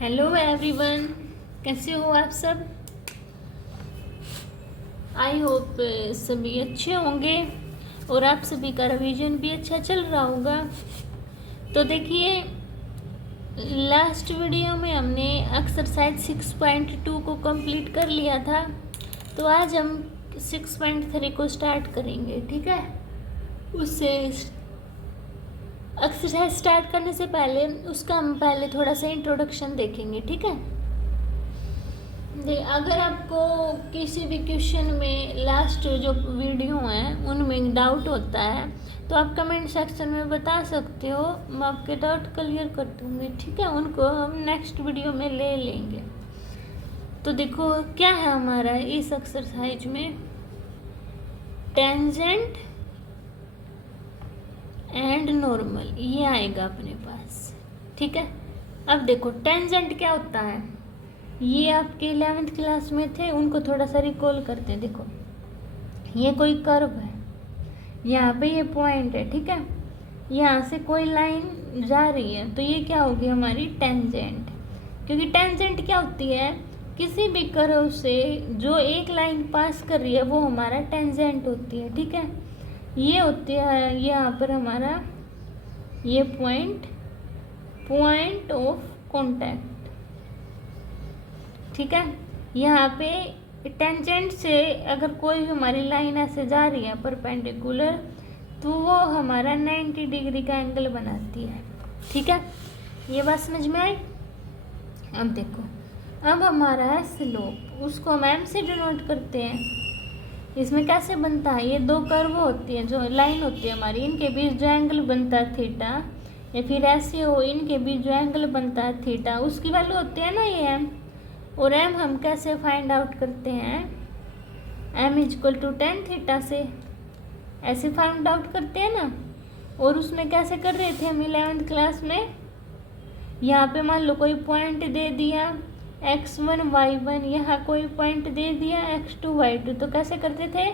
Hello everyone, कैसे हो आप सब। आई होप सभी अच्छे होंगे और आप सभी का रिवीजन भी अच्छा चल रहा होगा। तो देखिए, लास्ट वीडियो में हमने एक्सरसाइज 6.2 को कंप्लीट कर लिया था। तो आज हम 6.3 को स्टार्ट करेंगे, ठीक है। उससे एक्सरसाइज स्टार्ट करने से पहले उसका हम पहले थोड़ा सा इंट्रोडक्शन देखेंगे, ठीक है। अगर आपको किसी भी क्वेश्चन में लास्ट जो वीडियो हैं उनमें डाउट होता है तो आप कमेंट सेक्शन में बता सकते हो, मैं आपके डाउट क्लियर कर दूँगी, ठीक है। उनको हम नेक्स्ट वीडियो में ले लेंगे। तो देखो क्या है हमारा इस एक्सरसाइज में, टेंजेंट एंड नॉर्मल, ये आएगा अपने पास, ठीक है। अब देखो टेंजेंट क्या होता है, ये आपके 11th क्लास में थे, उनको थोड़ा सा रिकॉल करते हैं। देखो ये कोई कर्व है, यहाँ पे ये पॉइंट है, ठीक है। यहाँ से कोई लाइन जा रही है तो ये क्या होगी हमारी टेंजेंट, क्योंकि टेंजेंट क्या होती है, किसी भी कर्व से जो एक लाइन पास कर रही है वो हमारा टेंजेंट होती है, ठीक है। ये होती है यहाँ पर हमारा ये पॉइंट ऑफ कॉन्टैक्ट, ठीक है। यहाँ पे टेंजेंट से अगर कोई भी हमारी लाइन ऐसे जा रही है परपेंडिकुलर तो वो हमारा 90 डिग्री का एंगल बनाती है, ठीक है। ये बात समझ में आई। अब देखो, अब हमारा है स्लोप, उसको हम एम से डिनोट करते हैं। इसमें कैसे बनता है, ये दो कर्व होती है, जो लाइन होती है हमारी, इनके बीच जो एंगल बनता है थीटा, या फिर ऐसे हो इनके बीच जो एंगल बनता है थीटा, उसकी वैल्यू होती है ना ये एम। और एम हम कैसे फाइंड आउट करते हैं, M equal to tan theta से ऐसे फाइंड आउट करते हैं ना। और उसमें कैसे कर रहे थे हम 11th क्लास में, यहाँ पे मान लो कोई पॉइंट दे दिया x1 y1, यहाँ कोई पॉइंट दे दिया x2 y2, तो कैसे करते थे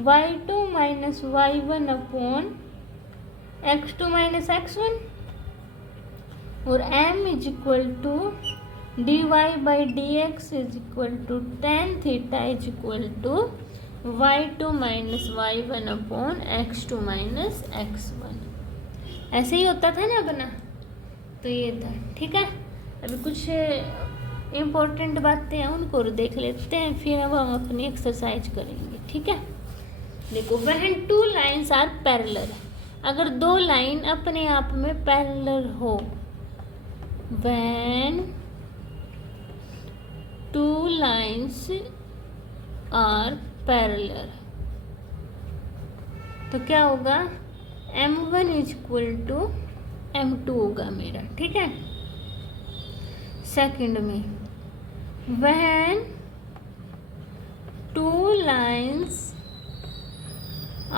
y2 minus y1 upon x2 minus x1, और m is equal to dy by dx is equal to tan theta is equal to y2 minus y1 upon x2 minus x1। ऐसे ही होता था ना अपना, तो ये था, ठीक है। अभी कुछ इम्पोर्टेंट बातें हैं उनको देख लेते हैं, फिर अब हम अपनी एक्सरसाइज करेंगे, ठीक है। देखो, when two lines are parallel, अगर दो लाइन अपने आप में पैरेलल हो, when two lines are parallel, तो क्या होगा m1 is equal to m2 होगा मेरा, ठीक है। सेकंड में when two lines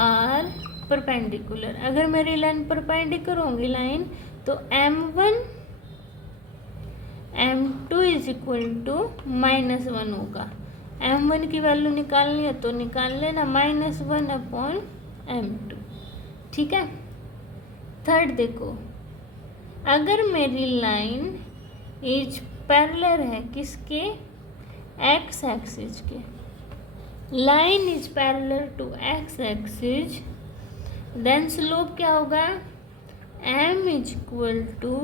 are perpendicular, अगर मेरी लाइन परपेंडिकुलर होंगी लाइन तो m1 m2 is equal to -1 होगा। m1 की वैल्यू निकालनी है तो निकाल लेना, -1 अपॉन m2, ठीक है। थर्ड देखो, अगर मेरी लाइन इज पैरेलल है किसके, एक्स एक्सिस के, line is parallel to X axis, then slope क्या होगा, m is equal to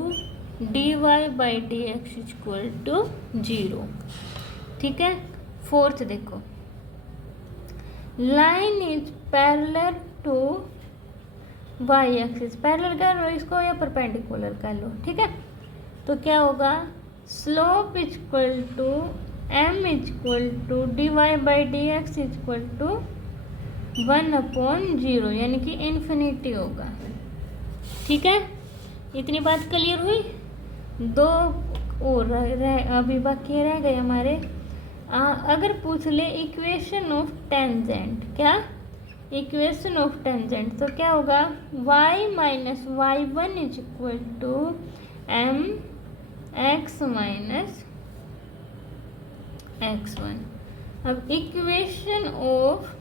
dy by D x is equal to 0, ठीक है। फोर्थ देखो, line is parallel to Y axis, parallel कर लो इसको या परपेंडिकुलर कर लो, ठीक है। तो क्या होगा, slope is equal to m is equal to dy by D x is equal to 1 upon 0, यानी कि इन्फिनिटी होगा, ठीक है। इतनी बात क्लियर हुई। दो और अभी बाकी रह गए हमारे। अगर पूछ ले इक्वेशन ऑफ टेंजेंट, क्या इक्वेशन ऑफ टेंजेंट, तो क्या होगा y minus y1 is equal to m x minus x1। अब इक्वेशन ऑफ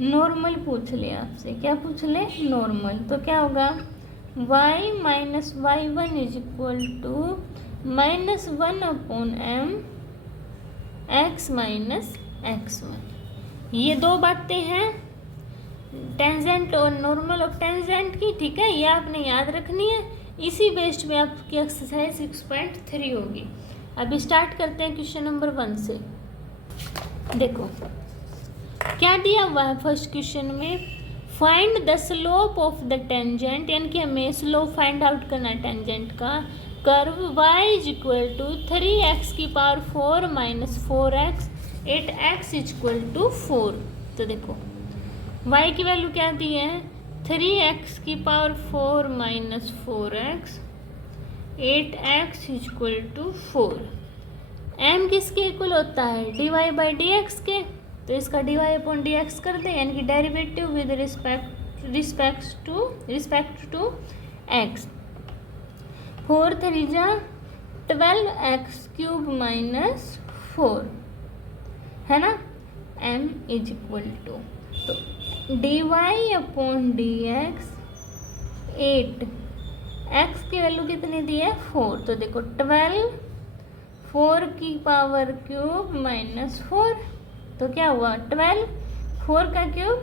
नॉर्मल पूछ ले आपसे, क्या पूछ ले नॉर्मल, तो क्या होगा y minus y1 is equal to -1/m x minus x1। ये दो बातें हैं टेंजेंट और नॉर्मल ऑफ टेंजेंट की, ठीक है, ये आपने याद रखनी है। इसी बेस्ड में आपकी एक्सरसाइज 6.3 होगी। अभी स्टार्ट करते हैं क्वेश्चन नंबर 1 से। देखो क्या दिया हुआ है फर्स्ट क्वेश्चन में, find the slope of the tangent, यानी कि हमें स्लोप फाइंड आउट करना है टेंजेंट का, curve y is equal to 3x की power 4 minus 4x 8x is equal to 4। तो देखो y की वैल्यू क्या दी है, 3x की power 4 minus 4x 8x is equal to 4। m किसके इक्वल होता है, dy बाई dx के, तो इसका dy अपॉन dx कर दें, यानी कि derivative with respect to x। 4 3 जा 12x क्यूब माइनस 4 है ना, m इज इक्वल टू, तो dy अपॉन dx 8, x की वैल्यू कितनी दी है 4, तो देखो 12 4 की पावर क्यूब माइनस 4, तो क्या हुआ 12 4 का क्यूब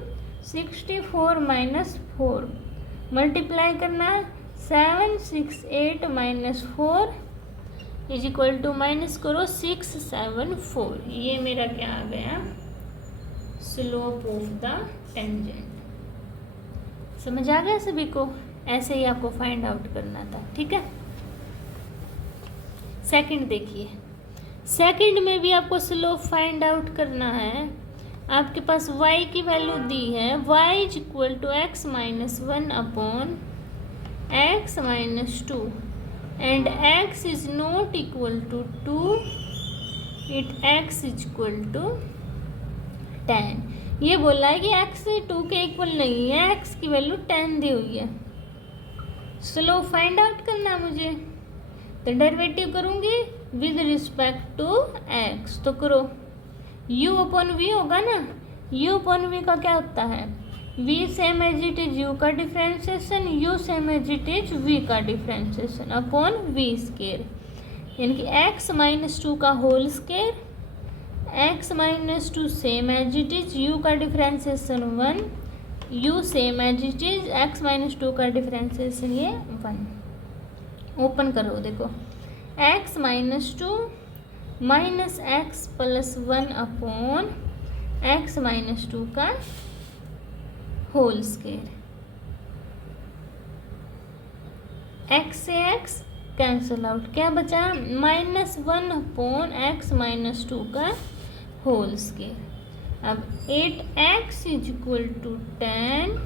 64 माइनस 4, मल्टीप्लाई करना 7 6 8 minus 4 is equal to minus करो 6 7 4। ये मेरा क्या आ गया, स्लोप ऑफ द टेंजेंट। समझ आ गया सभी को, ऐसे ही आपको फाइंड आउट करना था, ठीक है। सेकंड देखिए, सेकंड में भी आपको स्लोप फाइंड आउट करना है। आपके पास y की वैल्यू दी है, y is equal to x minus 1 upon x minus 2 and x is not equal to 2, it x is equal to 10। ये बोला है कि x 2 के इक्वल नहीं है, x की वैल्यू 10 दी हुई है। स्लोप फाइंड आउट करना है मुझे, तो डेरिवेटिव करूँगी विद रिस्पेक्ट टू x, तो करो u अपॉन v होगा ना, u अपॉन v का क्या होता है, v same as it is u का differentiation, u same as it is v का डिफ्रेंसिएशन अपॉन v स्केयर, यानी कि x माइनस 2 का whole square, x minus 2 same as it is u का differentiation 1, u same as it is x minus 2 का differentiation ये 1। Open करो, देखो x minus 2 minus x plus 1 upon x minus 2 का whole square, x से x cancel out, क्या बचा minus 1 upon x minus 2 का होल स्केयर। अब 8x is equal to 10,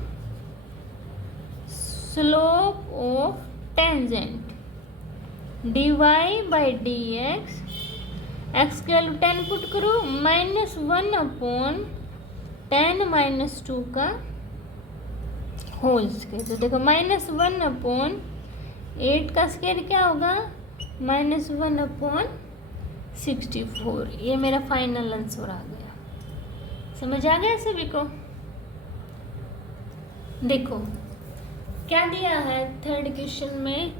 slope of tangent dy by dx, x की value 10 put करो, minus 1 upon 10 minus 2 का whole square, तो देखो माइनस 1 अपॉन 8 का स्केयर क्या होगा, माइनस 1 अपॉन 64। ये मेरा फाइनल आंसर आ गया। समझ आ गया सभी को। देखो क्या दिया है थर्ड क्वेश्चन में,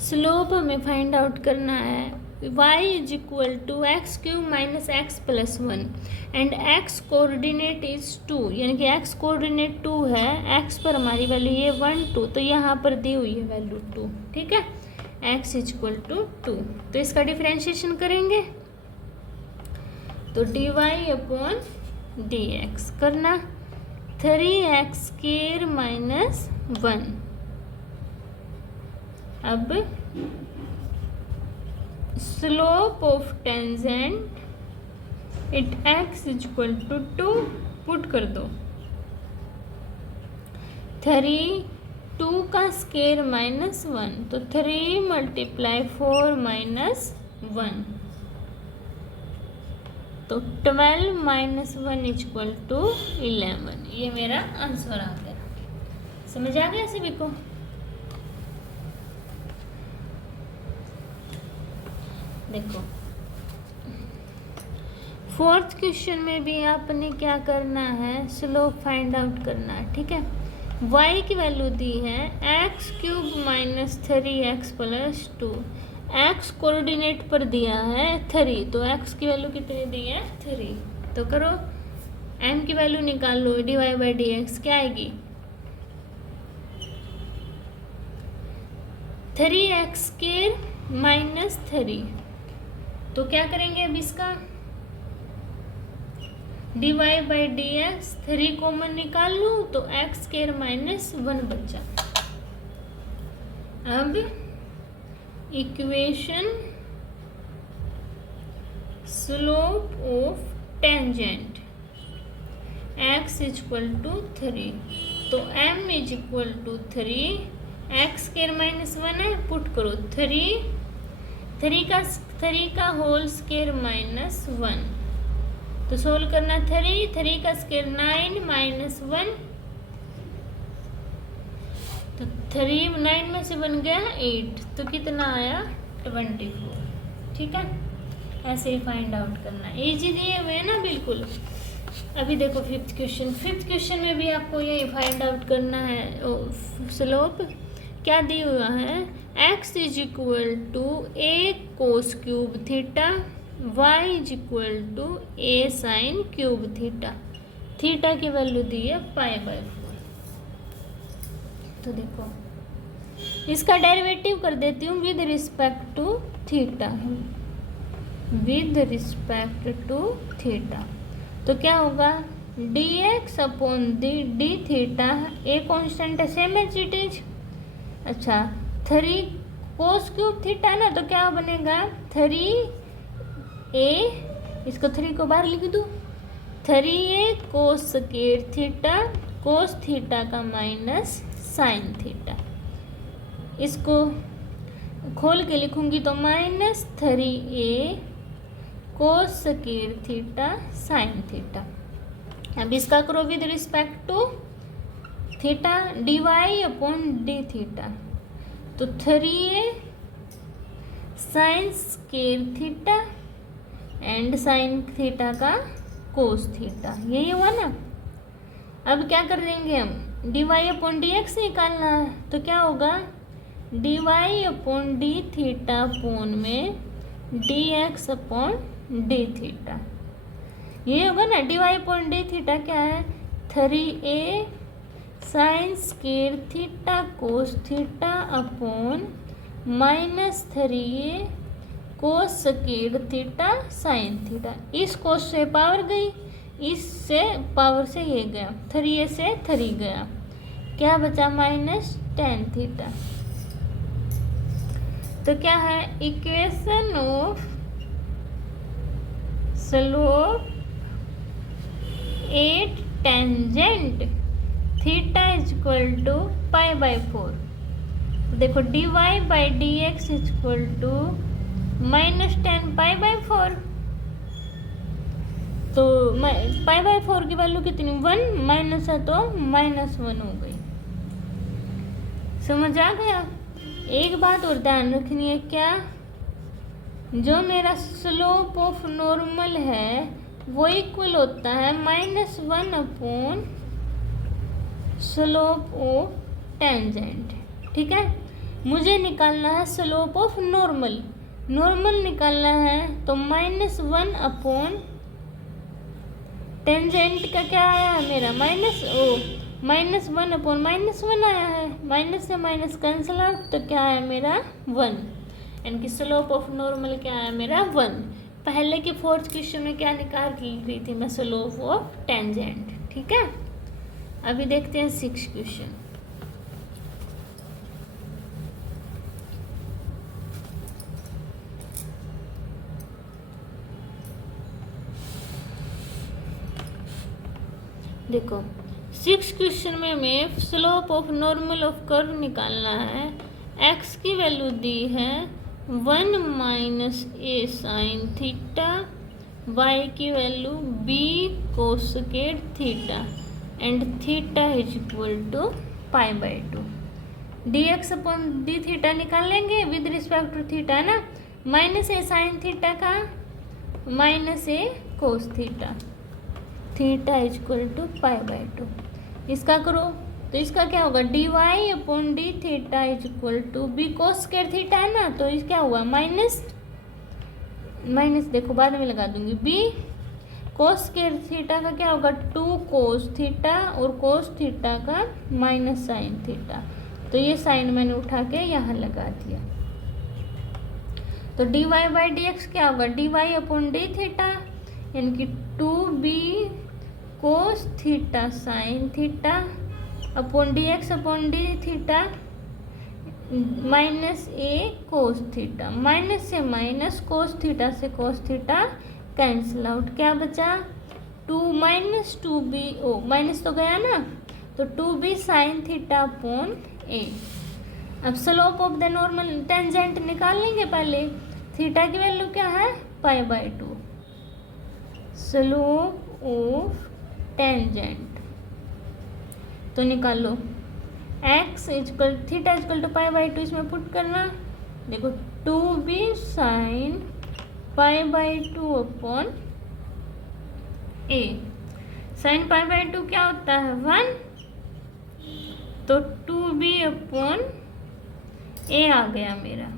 स्लोप हमें फाइंड आउट करना है, y is equal to x cube minus x plus 1 and x coordinate is 2, यानी कि x कोऑर्डिनेट 2 है, x पर हमारी वैल्यू ये 1 2, तो यहाँ पर दी हुई है वैल्यू 2, ठीक है, x इज इक्वल टू 2। तो इसका डिफरेंशिएशन करेंगे, तो dy अपॉन dx करना 3x स्क्वायर माइनस 1। अब slope of tangent at x is equal to 2 put कर दो, 3 2 का स्क्वायर माइनस 1, तो 3 मल्टीप्लाई 4 माइनस 1, तो 12 माइनस 1 इज इक्वल टू 11। ये मेरा आंसर आ गया। समझ आ गया सभी को। देखो फोर्थ क्वेश्चन में भी आपने क्या करना है, स्लोप फाइंड आउट करना है, ठीक है। y की वैल्यू दी है x cube minus 3x plus 2, x coordinate पर दिया है 3, तो एक्स की वैल्यू कितनी दी है 3, तो करो एम की वैल्यू निकाल लो, dy बाई डी एक्स क्या आएगी 3x² माइनस 3, तो क्या करेंगे अब इसका dy by D x 3 common निकाल लूँ तो x² माइनस 1 बचा। अब equation slope of tangent x equal to 3, तो m is equal to 3, x² minus 1 है, पुट करो 3 का होल स्क्वायर माइनस 1, तो सोल्व करना 3 का स्क्वायर 9 माइनस 1, तो 3 9 में से बन गया 8, तो कितना आया 24। ठीक है, ऐसे ही फाइंड आउट करना, इजी दिए हुए है ना बिल्कुल। अभी देखो फिफ्थ क्वेश्चन में भी आपको यही फाइंड आउट करना है स्लोप। क्या दिया हुआ है x is equal to a cos cube theta, y is equal to a sine cube theta, theta की वैल्यू दी है π/4। तो देखो इसका डेरिवेटिव कर देती हूँ with respect to theta, with respect to theta, तो क्या होगा dx upon d theta, a constant है सेम एज इट इज। अच्छा 3 कोस क्यूब थीटा ना, तो क्या बनेगा 3a, इसको 3 को बाहर लिख दूँ, 3a cos square theta, cos theta का माइनस साइन थीटा, इसको खोल के लिखूंगी तो minus 3a cos square theta sine theta. अब इसका करो with respect to theta, dy upon d theta, तो 3a sine square theta and sine theta का कोस थीटा, यही हुआ ना। अब क्या कर देंगे हम dy अपॉन डी एक्स निकालना है, तो क्या होगा dy upon d theta upon में dx अपॉन डी थीटा, ये होगा ना। dy अपॉन डी थीटा क्या है 3a sine square theta cos theta upon minus 3a cos square theta sine theta, इस कोस से पावर गई, इससे पावर से ये गया, 3a से 3 गया, क्या बचा माइनस tan थीटा। तो क्या है equation of slope 8 tangent theta is equal to π/4, देखो dy by D x is equal to minus tan π/4, तो π/4 की वैल्यू कितनी 1, माइनस है तो -1 हो गई। समझ आ गया। एक बात और ध्यान रखनी है, क्या जो मेरा स्लोप ऑफ नॉर्मल है वो इक्वल होता है -1 अपॉन स्लोप ऑफ टेंजेंट। ठीक है, मुझे निकालना है स्लोप ऑफ नॉर्मल, नॉर्मल निकालना है तो -1 अपॉन टेंजेंट का क्या आया है मेरा -1 अपॉन -1 आया है, माइनस से माइनस कैंसिल आउट, तो क्या है मेरा 1, यानी कि स्लोप ऑफ नॉर्मल क्या है मेरा 1। पहले के फोर्थ क्वेश्चन में क्या निकाल रही थी मैं स्लोप ऑफ टेंजेंट। ठीक है, अभी देखते हैं 6th क्वेश्चन। देखो 6th क्वेश्चन में हमें slope of normal of curve निकालना है। x की वैल्यू दी है 1 minus a sine theta, y की value b cosecant theta and theta is equal to π/2। dx upon d theta निकाल लेंगे विद रिस्पेक्ट टू थीटा है ना, माइनस a साइन थीटा का minus a cos theta, theta is equal to π/2। इसका करो तो इसका क्या होगा, d y upon d theta is equal to b cos square theta है ना, तो इस क्या हुआ माइनस देखो बाद में लगा दूंगी, बी कोस स्क्वायर थीटा का क्या होगा 2 कोस थीटा और कोस थीटा का माइनस साइन थीटा। तो ये साइन मैंने उठा के यहाँ लगा दिया। तो d y by D x क्या होगा, d y upon d theta यानी कि 2b cos theta sine theta upon d x upon d theta minus a cos theta. Minus से माइनस, कोस थीटा से कोस थीटा कैंसिल आउट, क्या बचा 2 minus 2b, O minus तो गया ना, तो 2b साइन थीटा अपॉन ए। अब slope of the normal tangent निकाल लेंगे पहले। थीटा की वैल्यू क्या है π/2, स्लोप ऑफ टेंजेंट तो निकाल लो, x is equal theta is equal to π/2 इसमें पुट करना, देखो 2b साइन π/2 अपॉन ए। साइन π/2 क्या होता है 1, तो 2b अपॉन ए आ गया मेरा।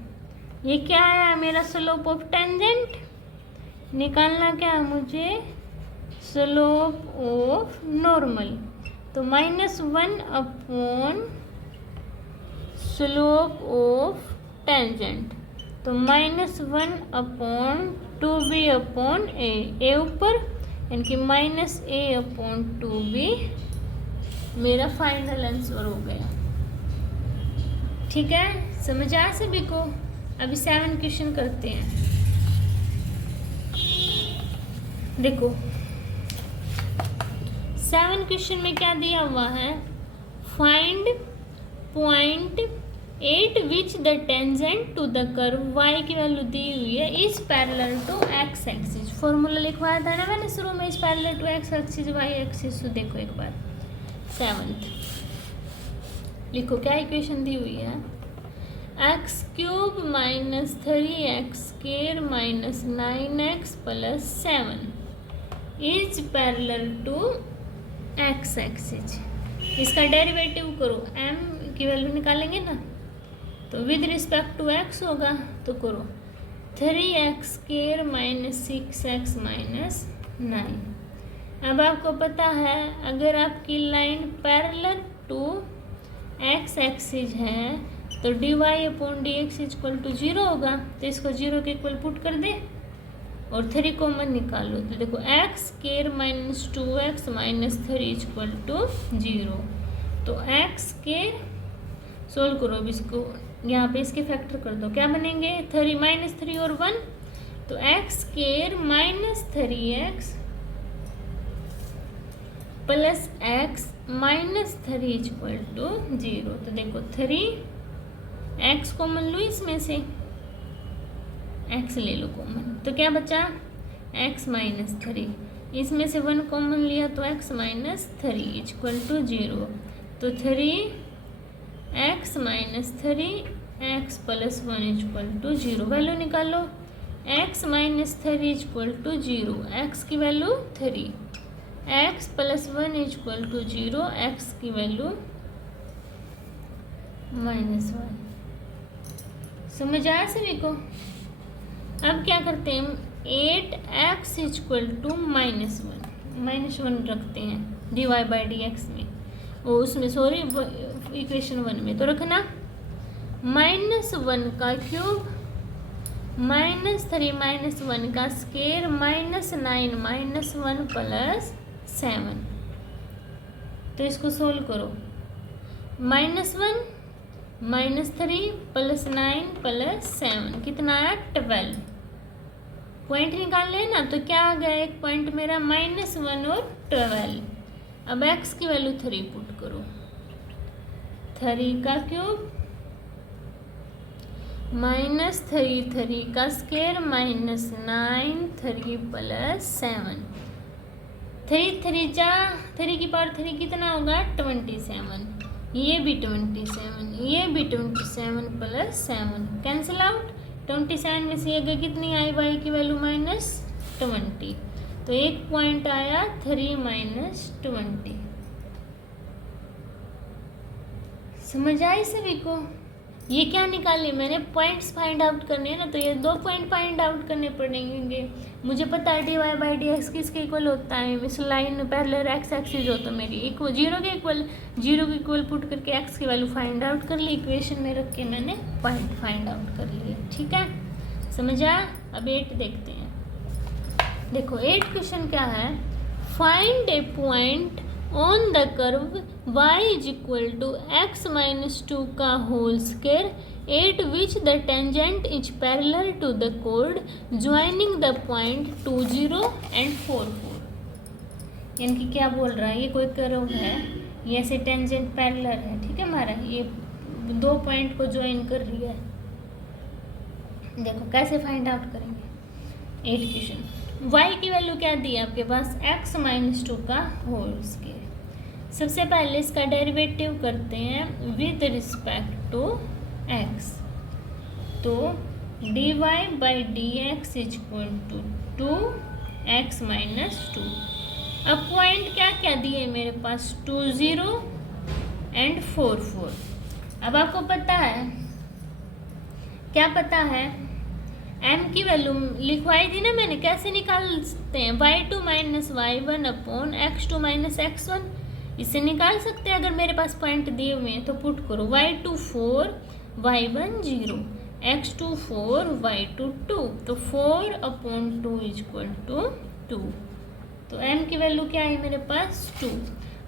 ये क्या आया मेरा स्लोप ऑफ टेंजेंट, निकालना क्या है मुझे स्लोप ऑफ नॉर्मल, तो -1 अपॉन स्लोप ऑफ टेंजेंट, तो -1 अपॉन 2b अपॉन ए ऊपर यानी कि -a अपॉन 2b मेरा फाइनल आंसर हो गया। ठीक है, समझ आया सभी को। अभी 7 क्वेश्चन करते हैं। देखो 7 क्वेश्चन में क्या दिया हुआ है, find point 8 which the tangent to the curve y की वैल्यू दी हुई है is parallel to x axis. Formula लिखवाया था ना मैंने शुरू में, is parallel to x axis y axis. तो देखो एक बार 7th लिखो, क्या इक्वेशन दी हुई है, x³ minus 3x² minus 9x plus 7 is parallel to x axis. इसका डेरिवेटिव करो, m की वैल्यू निकालेंगे ना, तो विद रिस्पेक्ट टू x होगा, तो करो 3x² माइनस 6x माइनस 9। अब आपको पता है अगर आपकी line parallel to x axis है तो dy upon d x equal to 0 होगा, तो इसको 0 के इक्वल पुट कर दे और 3 कॉमन निकालो, तो देखो x² minus 2x minus 3 equal to 0। तो x² सोल्व करो, अब इसको यहाँ पे इसके फैक्टर कर दो, क्या बनेंगे 3 माइनस 3 और 1, तो x² minus 3x plus x minus 3 equal to 0। तो देखो 3x कॉमन लो, इसमें से x ले लो कॉमन, तो क्या बचा x माइनस 3, इसमें से 1 कॉमन लिया तो x माइनस 3 इक्वल टू 0। तो 3x minus 3x plus 1 equal to 0। Value निकालो, x minus 3 equal to 0, x की value 3, x plus 1 equal to 0, x की वैल्यू -1। समझ आया सभी को। अब क्या करते हैं, 8x इक्वल टू -1 रखते हैं dy बाई डी एक्स में, वो उसमें सॉरी इक्वेशन 1 में, तो रखना -1 का क्यूब -3 -1 का स्क्वायर -9 -1 प्लस 7। तो इसको सोल्व करो, -1 -3 प्लस 9 प्लस 7 कितना है 12। पॉइंट निकाल लेना, तो क्या आ गया एक पॉइंट मेरा -1 और 12। अब x की वैल्यू 3 पुट करो, 3 का क्यूब -3 3 का स्क्वायर -9 3 प्लस 7, 3 की पावर 3 कितना होगा 27, ये भी 27, ये भी 27 प्लस 7 कैंसिल आउट। 27 में से अगर कितनी आई y की वैल्यू -20, तो एक पॉइंट आया 3 - 20। समझ आई सभी को? ये क्या निकाले मैंने, पॉइंट्स फाइंड आउट करने हैं ना, तो ये 2 पॉइंट फाइंड आउट करने पड़ेंगे। मुझे पता है dy बाई डी एक्स किसके इक्वल होता है, इस लाइन पैरेलल एक्स एक्सिस हो तो मेरी इक्वल जीरो के इक्वल पुट करके एक्स की वैल्यू फाइंड आउट कर ली, इक्वेशन में रख के मैंने पॉइंट फाइंड आउट कर लिया। ठीक है, समझ आया? अब 8 देखते हैं। देखो 8 क्वेश्चन क्या है, find a point on the curve y is equal to x minus 2 का whole square at which the tangent is parallel to the कोड ज्वाइनिंग द पॉइंट 2, 0 एंड 4, 4। यानी कि क्या बोल रहा है, ये कोई कर्व है, ये ऐसे टेंजेंट पैरेलल है, ठीक है हमारा, ये 2 पॉइंट को ज्वाइन कर रही है। देखो कैसे फाइंड आउट करेंगे। 8 क्वेश्चन, y की वैल्यू क्या दी है आपके पास, x माइनस 2 का होल स्क्वायर। सबसे पहले इसका डेरिवेटिव करते हैं विद रिस्पेक्ट टू x, तो dy by D x is equal to 2x minus 2। अब पॉइंट क्या क्या दिए मेरे पास, 2, 0 एंड 4, 4। अब आपको पता है, क्या पता है, m की वैल्यू लिखवाई थी ना मैंने, कैसे निकालते हैं, y2 minus y1 upon x2 minus x1, इससे निकाल सकते हैं। अगर मेरे पास पॉइंट दिए हुए हैं तो पुट करो, y2 4 y1 0, x2 4 y2 2, तो 4 अपॉन 2 इज इक्वल टू 2। तो m की वैल्यू क्या है मेरे पास, 2।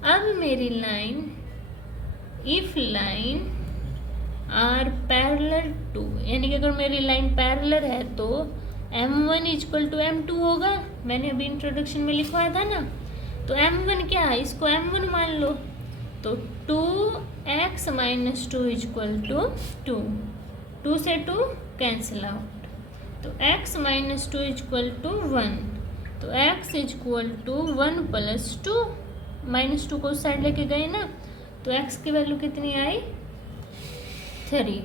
अब मेरी line, if line are parallel to, यानी कि अगर मेरी लाइन पैरेलल है तो m1 इक्वल टू m2 होगा, मैंने अभी इंट्रोडक्शन में लिखवाया था ना। तो m1 क्या है, इसको m1 मान लो, तो 2x माइनस 2 इक्वल टू 2, 2 से 2 कैंसिल आउट, तो x माइनस 2 इक्वल टू 1, तो x equal to 1 plus 2, minus 2 को उस साइड लेके गए ना, तो x की वैल्यू कितनी आई, 3।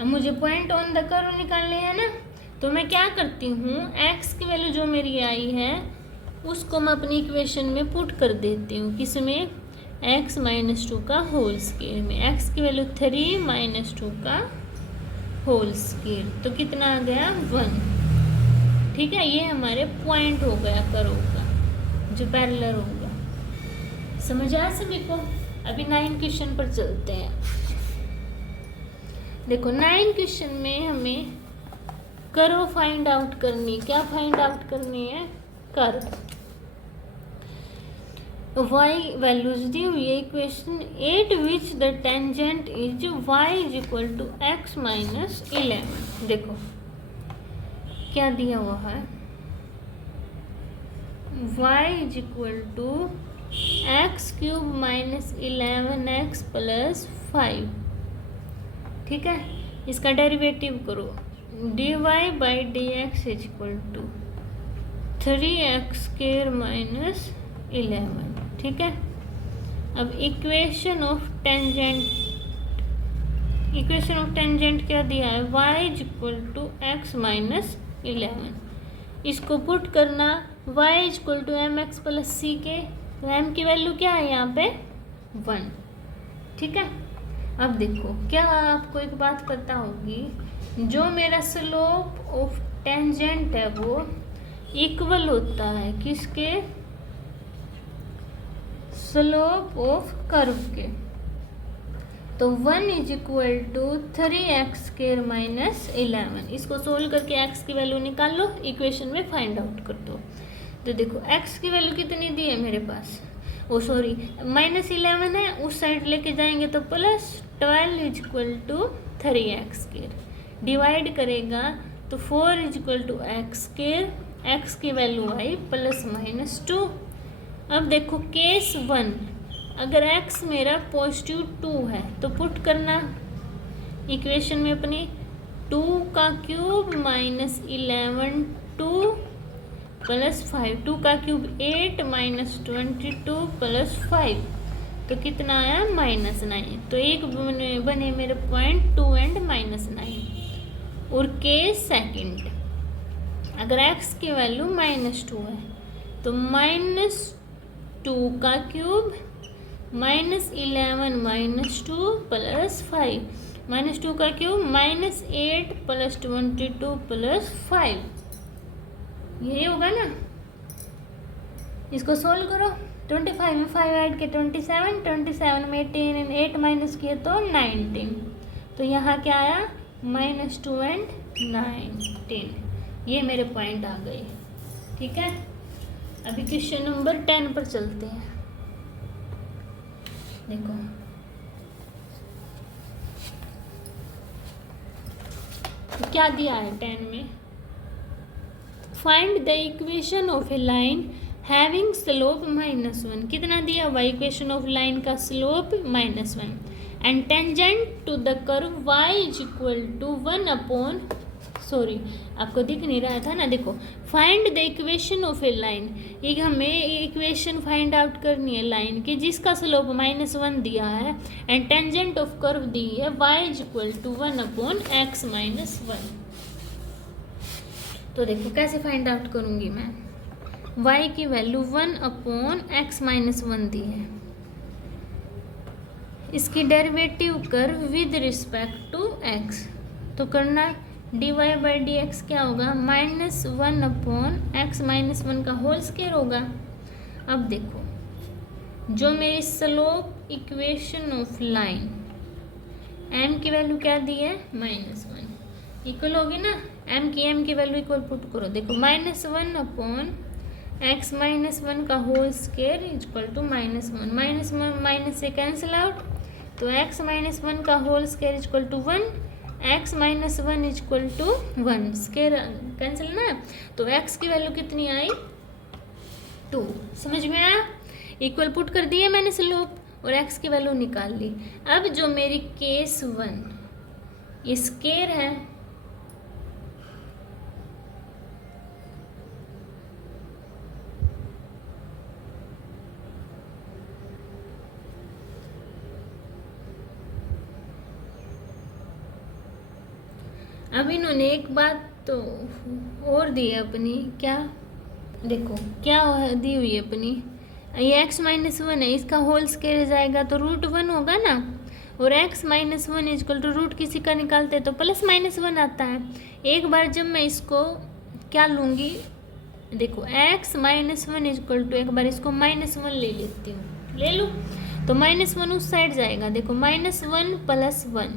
अब मुझे पॉइंट ऑन द कर्व निकालने हैं ना, तो मैं क्या करती हूँ, x की वैल्यू जो मेरी आई है उसको मैं अपनी इक्वेशन में पुट कर देती हूँ, किसमें, x माइनस 2 का होल स्क्वायर में। x की वैल्यू 3 माइनस 2 का होल स्क्वायर, तो कितना आ गया, 1। ठीक है, ये हमारे पॉइंट हो गया कर्व का जो पैरेलल होगा। समझ आया सभी को? अभी 9 क्वेश्चन पर चलते हैं। देखो 9 क्वेश्चन में हमें कर्व फाइंड आउट करनी, क्या फाइंड आउट करनी है, कर्व। y वैल्यूज दी हुई है equation 8 which the tangent is y is equal to x minus 11। देखो क्या दिया हुआ है, y is equal to x cube minus 11x plus 5। ठीक है, इसका डेरिवेटिव करो, dy by D x is equal to 3x square minus 11। ठीक है, अब इक्वेशन ऑफ टेंजेंट क्या दिया है, y is equal to x minus 11। इसको पुट करना, y is equal to m x plus c के, तो m की वैल्यू क्या है यहाँ पे, 1। ठीक है, अब देखो क्या आपको एक बात पता होगी, जो मेरा स्लोप ऑफ टेंजेंट है वो इक्वल होता है किसके, स्लोप ऑफ कर्व के। तो 1 is equal to 3x square minus 11। इसको सोल्व करके x की वैल्यू निकाल लो, इक्वेशन में फाइंड आउट कर दो। तो देखो x की वैल्यू कितनी दी है मेरे पास, ओ सॉरी माइनस 11 है, उस साइड लेके जाएंगे तो plus 12 is equal to 3x square, divide करेगा तो 4 is equal to x square, x की वैल्यू आई प्लस माइनस 2। अब देखो केस 1, अगर x मेरा पॉजिटिव 2 है तो पुट करना इक्वेशन में अपनी 2 का क्यूब माइनस 11 2 प्लस 5, 2 का क्यूब 8 माइनस 22 प्लस 5, तो कितना आया माइनस 9। तो एक बने मेरे पॉइंट 2 एंड माइनस 9। और केस सेकंड, अगर x की वैल्यू माइनस 2 है तो माइनस 2 का क्यूब -11 -2 +5 -2 का क्यूब -8 + 22 +5, यही होगा ना। इसको सोल्व करो। 25 में 5 ऐड के 27, 27 में 8 माइनस किए तो 19, तो यहाँ क्या आया -2 एंड 19, ये मेरे पॉइंट आ गए। ठीक है, अभी क्वेश्चन नंबर 10 पर चलते हैं। देखो तो क्या दिया है 10 में, find the equation of a line having slope -1, कितना दिया हुआ इक्वेशन ऑफ लाइन का slope -1 and tangent to the curve y is equal to 1 upon, sorry आपको दिख नहीं रहा था ना, देखो find the equation of a line, एक हमें इक्वेशन फाइंड आउट करनी है लाइन की जिसका स्लोप -1 दिया है एंड टेंजेंट ऑफ कर्व दी है y is equal to 1 upon x -1। तो देखो कैसे फाइंड आउट करूंगी मैं, y की वैल्यू 1 अपॉन x -1 दी है, इसकी derivative curve with respect to x, तो करना है dy/dx क्या होगा -1 अपॉन x -1 का होल स्क्वायर होगा। अब देखो जो मेरी slope equation of line m की वैल्यू क्या दी है -1, इक्वल होगी ना, m की वैल्यू इक्वल पुट करो, देखो -1 अपॉन x -1 का whole square equal to -1, minus से कैंसिल आउट, तो x -1 का whole square equal to 1, x -1 equal to 1, square cancel ना, तो x की वैल्यू कितनी आई 2, समझ में आया, इक्वल पुट कर दिया मैंने स्लोप और x की वैल्यू निकाल ली। अब जो मेरी केस 1 ये स्क्वायर है, अब इन्होंने एक बात तो और दी है अपनी, क्या देखो क्या दी हुई है अपनी, ये x -1 है, इसका होल स्क्वायर जाएगा तो √1 होगा ना, और x -1 इक्वल टू रूट किसी का निकालते तो +-1 आता है। एक बार जब मैं इसको क्या लूँगी, देखो x -1 इक्वल टू, एक बार इसको -1 ले लेती हूँ, ले लूँ तो -1 उस साइड जाएगा, देखो -1 + 1,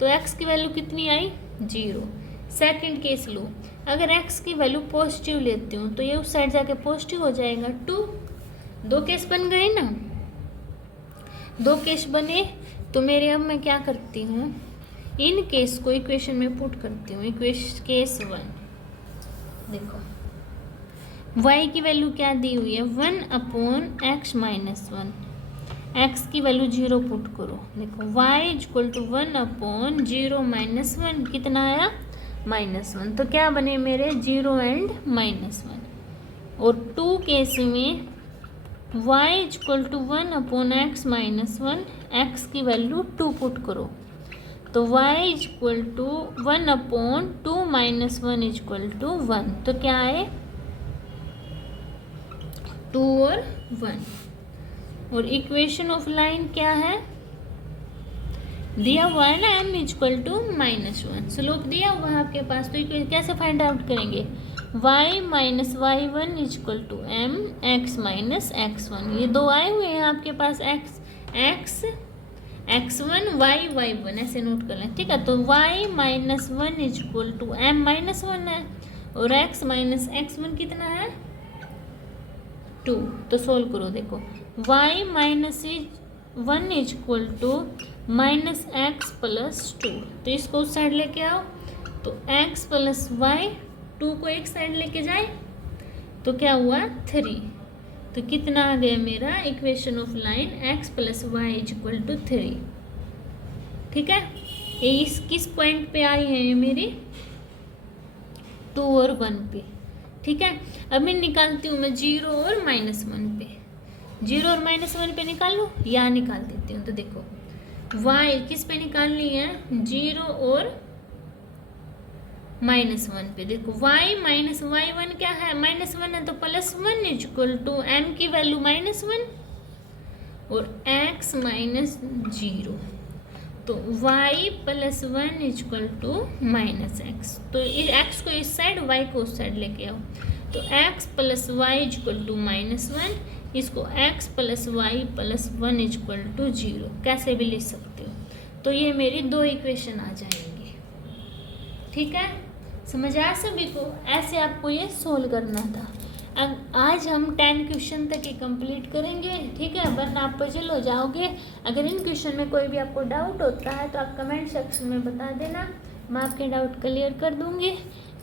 तो x की वैल्यू कितनी आई 0। सेकंड केस लो, अगर x की वैल्यू पॉजिटिव लेती हूँ तो ये उस साइड जाके पॉजिटिव हो जाएगा 2, 2 केस बन गए ना, 2 केस बने, तो मेरे अब मैं क्या करती हूँ, इन केस को इक्वेशन में पुट करती हूँ, केस 1, देखो y की वैल्यू क्या दी हुई है 1 अपॉन x -1, x की वैल्यू 0 पुट करो, देखो y इक्वल टू 1 अपॉन 0 -1, कितना आया -1, तो क्या बने मेरे 0 एंड -1, और 2 केस में y equal to 1 upon x -1, x की वैल्यू 2 पुट करो, तो y equal to 1 upon 2 -1 equal to 1, तो क्या है 2 और 1, और इक्वेशन ऑफ लाइन क्या है, दिया हुआ है ना m इक्वल टू -1, स्लोप दिया हुआ है आपके पास, तो कैसे फाइंड आउट करेंगे, y -y1 equal to m x -x1, ये दो आए हुए हैं आपके पास, x1 y1 ऐसे नोट कर लें, ठीक है, तो y -1 इक्वल टू m -1 है, और x -x1 कितना है 2, तो सोल्व करो, देखो y -1 इक्वल टू -x + 2, तो इसको उस साइड लेके आओ, तो x + y, 2 को एक साइड लेके जाए तो क्या हुआ 3, तो कितना आ गया मेरा equation of line x + y equal to 3, ठीक है, ये इस किस पॉइंट पे आई है ये मेरी 2 और 1 पे, ठीक है। अब मैं निकालती हूँ मैं 0 और -1 पे, 0 और -1 पे निकाल लूँ, या निकाल देती हूँ, तो देखो y किस पे निकालनी है 0 और -1 पे, देखो y -y1 क्या है -1 है, तो +1 इक्वल टू m की वैल्यू -1, और x माइनस 0, तो y plus 1 is equal to minus x. तो x को इस साइड, y को उस साइड लेके आओ, तो x plus y is equal to minus 1, इसको x plus y plus 1 is equal to 0 कैसे भी लिख सकते हो। तो ये मेरी 2 इक्वेशन आ जाएंगी। ठीक है, समझ आया सभी को? ऐसे आपको ये सोल्व करना था। अब आज हम 10 क्वेश्चन तक ही कंप्लीट करेंगे। ठीक है, वरना आप पजल हो जाओगे। अगर इन क्वेश्चन में कोई भी आपको डाउट होता है तो आप कमेंट सेक्शन में बता देना, मैं आपके डाउट क्लियर कर दूंगी।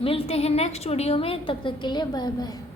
मिलते हैं नेक्स्ट वीडियो में, तब तक के लिए बाय बाय।